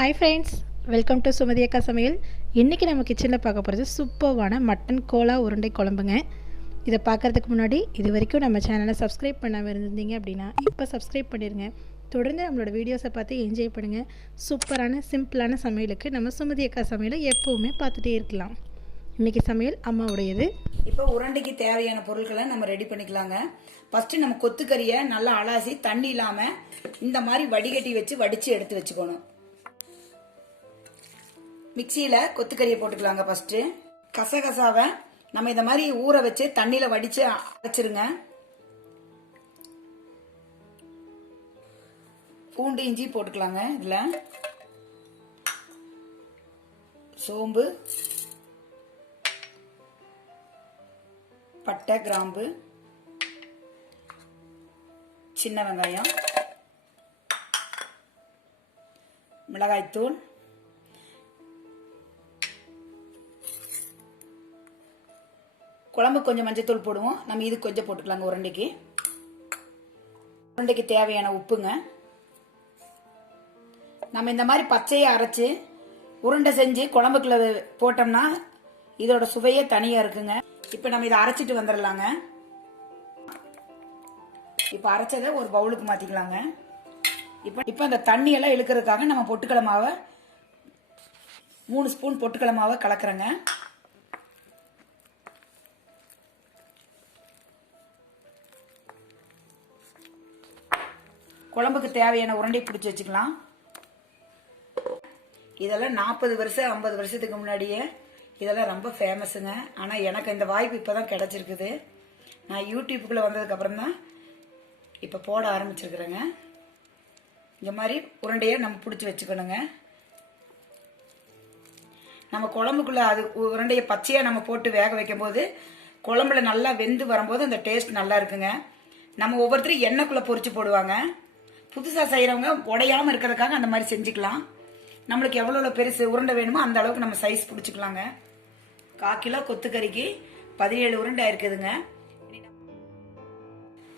Hi friends, welcome to Sumathi அக்கா சமையல். இன்றைக்கி நம்ம கிச்சனில் பார்க்க போகிறது சூப்பர்வான மட்டன் கோலா உருண்டை குழம்புங்க. இதை பார்க்குறதுக்கு முன்னாடி இது வரைக்கும் நம்ம சேனலை சப்ஸ்கிரைப் பண்ணாமல் இருந்தீங்க அப்படின்னா இப்போ சப்ஸ்கிரைப் பண்ணிடுங்க. தொடர்ந்து நம்மளோட வீடியோஸை பார்த்து என்ஜாய் பண்ணுங்கள். சூப்பரான சிம்பிளான சமையலுக்கு நம்ம சுமதி அக்கா சமையலை எப்போவுமே பார்த்துட்டே இருக்கலாம். இன்றைக்கி சமையல் அம்மாவுடையது. இப்போ உருண்டைக்கு தேவையான பொருட்களை நம்ம ரெடி பண்ணிக்கலாங்க. ஃபஸ்ட்டு நம்ம கொத்துக்கறியை நல்லா அலாசி தண்ணி இல்லாமல் இந்த மாதிரி வடிகட்டி வச்சு வடித்து எடுத்து வச்சுக்கணும். மிக்சியில் கொத்துக்கறியை போட்டுக்கலாங்க. ஃபஸ்ட்டு கசகசாவை நம்ம இந்த மாதிரி ஊற வச்சு தண்ணியில் வடித்து அரைச்சிருங்க. பூண்டு இஞ்சி போட்டுக்கலாங்க. இதில் சோம்பு, பட்டை, கிராம்பு, சின்ன வெங்காயம், மிளகாய்த்தூள், குழம்பு கொஞ்சம் மஞ்சத்தூள் போடுவோம். நம்ம இது கொஞ்சம் போட்டுக்கலாங்க. உருண்டைக்கு தேவையான உப்புங்க. நம்ம இந்த மாதிரி பச்சையை அரைச்சு உருண்டை செஞ்சு குழம்புக்குள்ள போட்டோம்னா இதோட சுவையே தனியா இருக்குங்க. இப்ப நம்ம இதை அரைச்சிட்டு வந்துடலாங்க. இப்ப அரைச்சதை ஒரு பவுலுக்கு மாத்திக்கலாங்க. இப்ப அந்த தண்ணி எல்லாம் இழுக்கிறதுக்காக நம்ம பொட்டுக்கடலை மாவை 3 ஸ்பூன் பொட்டுக்கடலை மாவை கலக்குறேங்க. குழம்புக்கு தேவையான உருண்டை பிடிச்சி வச்சுக்கலாம். இதெல்லாம் 40 வருஷம் 50 வருஷத்துக்கு முன்னாடியே இதெல்லாம் ரொம்ப ஃபேமஸுங்க. ஆனால் எனக்கு இந்த வாய்ப்பு இப்போ தான் கிடச்சிருக்குது. நான் யூடியூப்புக்குள்ளே வந்ததுக்கப்புறம் தான் இப்போ போட ஆரம்பிச்சிருக்கிறேங்க. இந்த மாதிரி உருண்டையை நம்ம பிடிச்சி வச்சுக்கணுங்க. நம்ம குழம்புக்குள்ளே அது உருண்டையை பச்சையாக நம்ம போட்டு வேக வைக்கும் போது குழம்புல நல்லா வெந்து வரும்போது அந்த டேஸ்ட் நல்லா இருக்குங்க. நம்ம ஒவ்வொருத்தரும் எண்ணெய்க்குள்ளே பொரிச்சு போடுவாங்க. புதுசாக செய்கிறவங்க உடையாமல் இருக்கிறதுக்காக அந்த மாதிரி செஞ்சுக்கலாம். நம்மளுக்கு எவ்வளோ பெருசு உருண்டை வேணுமோ அந்த அளவுக்கு நம்ம சைஸ் பிடிச்சிக்கலாங்க. 1/4 கிலோ கொத்துக்கறிக்கு 17 உருண்டை இருக்குதுங்க.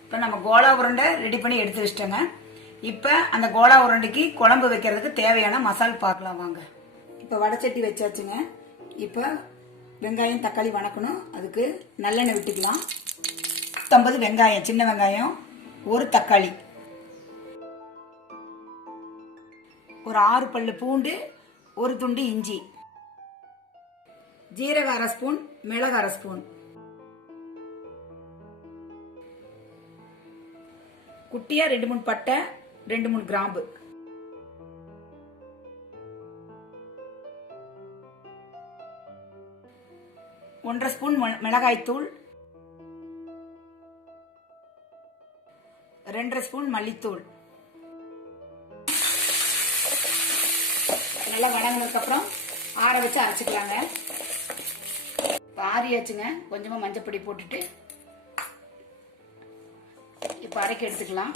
இப்போ நம்ம கோலா உருண்டை ரெடி பண்ணி எடுத்து வச்சிட்டோங்க. இப்போ அந்த கோலா உருண்டைக்கு குழம்பு வைக்கிறதுக்கு தேவையான மசால் பார்க்கலாம் வாங்க. இப்போ வடைச்சட்டி வச்சாச்சுங்க. இப்போ வெங்காயம் தக்காளி வணக்கணும். அதுக்கு நல்லெண்ணெய் விட்டுக்கலாம். 50 வெங்காயம், சின்ன வெங்காயம், ஒரு தக்காளி, ஒரு 6 பல்லு பூண்டு, ஒரு துண்டு இஞ்சி, ஜீரகம் 1/2 ஸ்பூன், மிளகு 1/2 ஸ்பூன், குட்டியா 2-3 பட்டை, 2-3 கிராம்பு, ஒன்றரை ஸ்பூன் மிளகாய்த்தூள், 2.5 ஸ்பூன் மல்லித்தூள். நல்லா வதங்கினதுக்கு அப்புறம் ஆற வச்சு அரைச்சிக்கலாங்க. இப்போ ஆறியாச்சுங்க. கொஞ்சமா மஞ்சப்பொடி போட்டுட்டு இப்போ அரைக்க எடுத்துக்கலாம்.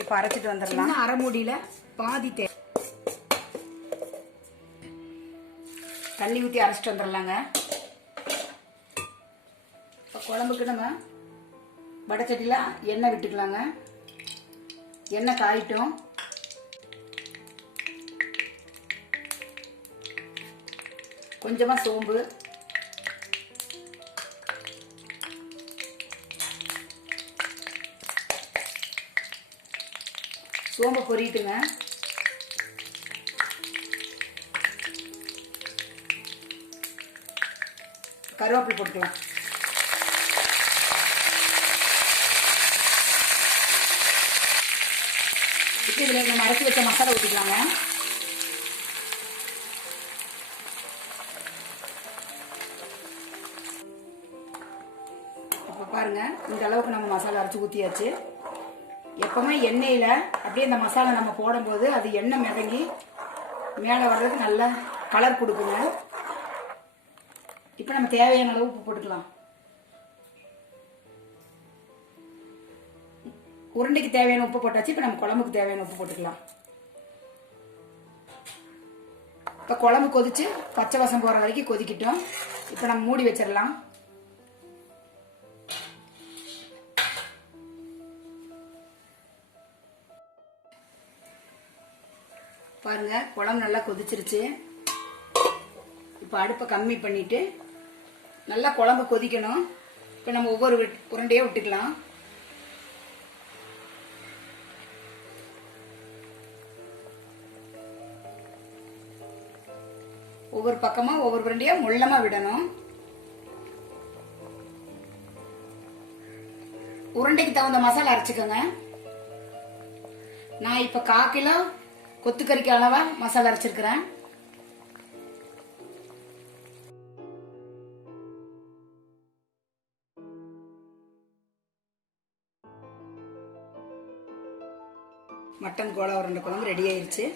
இப்போ அரைச்சிட்டு வந்துடலாம். அரை மூடியில பாதி தண்ணி ஊற்றி அரைச்சிட்டு வந்துடலாங்க. குழம்புக்கு நம்ம வடைச்சட்டியில் எண்ணெய் விட்டுக்கலாங்க. எண்ணெய் காயிட்டும். கொஞ்சமாக சோம்பு, சோம்பு பொரிட்டுங்க. கருவேப்பிலை போட்டுக்கலாம். இதில் நம்ம அரைச்சி வச்ச மசாலா ஊற்றிக்கலாங்க. இப்போ பாருங்க, இந்த அளவுக்கு நம்ம மசாலா அரைச்சி ஊற்றியாச்சு. எப்பவுமே எண்ணெயில் அப்படியே இந்த மசாலா நம்ம போடும்போது அது எண்ணெய் மிதங்கி மேலே வர்றதுக்கு நல்ல கலர் கொடுக்குங்க. இப்போ நம்ம தேவையான அளவு உப்பு போட்டுக்கலாம். உருண்டைக்கு தேவையான உப்பு போட்டாச்சு. இப்போ நம்ம குழம்புக்கு தேவையான உப்பு போட்டுக்கலாம். இப்போ குழம்பு கொதிச்சு பச்சை வாசம் போகிற வரைக்கும் கொதிக்கிட்டோம். இப்போ நம்ம மூடி வச்சிடலாம். பாருங்க குழம்பு நல்லா கொதிச்சிருச்சு. இப்போ அடுப்பை கம்மி பண்ணிட்டு நல்லா குழம்பு கொதிக்கணும். இப்போ நம்ம ஒவ்வொரு உருண்டையே விட்டுக்கலாம். ஒவ்வொரு பக்கமா ஒவ்வொரு உருண்டையா முள்ளமா விடணும். உருண்டைக்கு தகுந்த மசாலா அரைச்சுக்கோங்க. நான் இப்ப 1/4 கிலோ கொத்துக்கறிக்கு அளவா மசாலா அரைச்சிருக்கிறேன். மட்டன் கோலா உருண்டை குழம்பு ரெடி ஆயிருச்சு.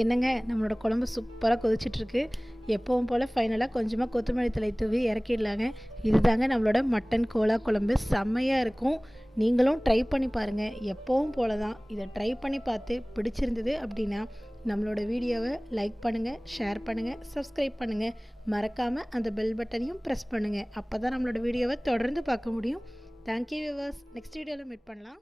என்னங்க நம்மளோட குழம்பு சூப்பராக கொதிச்சிட்ருக்கு. எப்பவும் போல் ஃபைனலாக கொஞ்சமாக கொத்தமல்லி தழை தூவி இறக்கிடலாங்க. இதுதாங்க நம்மளோட மட்டன் கோலா குழம்பு. செம்மையாக இருக்கும். நீங்களும் ட்ரை பண்ணி பாருங்கள். எப்பவும் போல தான் இதை ட்ரை பண்ணி பார்த்து பிடிச்சிருந்தது அப்படின்னா நம்மளோட வீடியோவை லைக் பண்ணுங்கள், ஷேர் பண்ணுங்கள், சப்ஸ்கிரைப் பண்ணுங்கள். மறக்காமல் அந்த பெல் பட்டனையும் ப்ரெஸ் பண்ணுங்கள். அப்போ தான் நம்மளோட வீடியோவை தொடர்ந்து பார்க்க முடியும். Thank you viewers. நெக்ஸ்ட் வீடியோவில் மீட் பண்ணலாம்.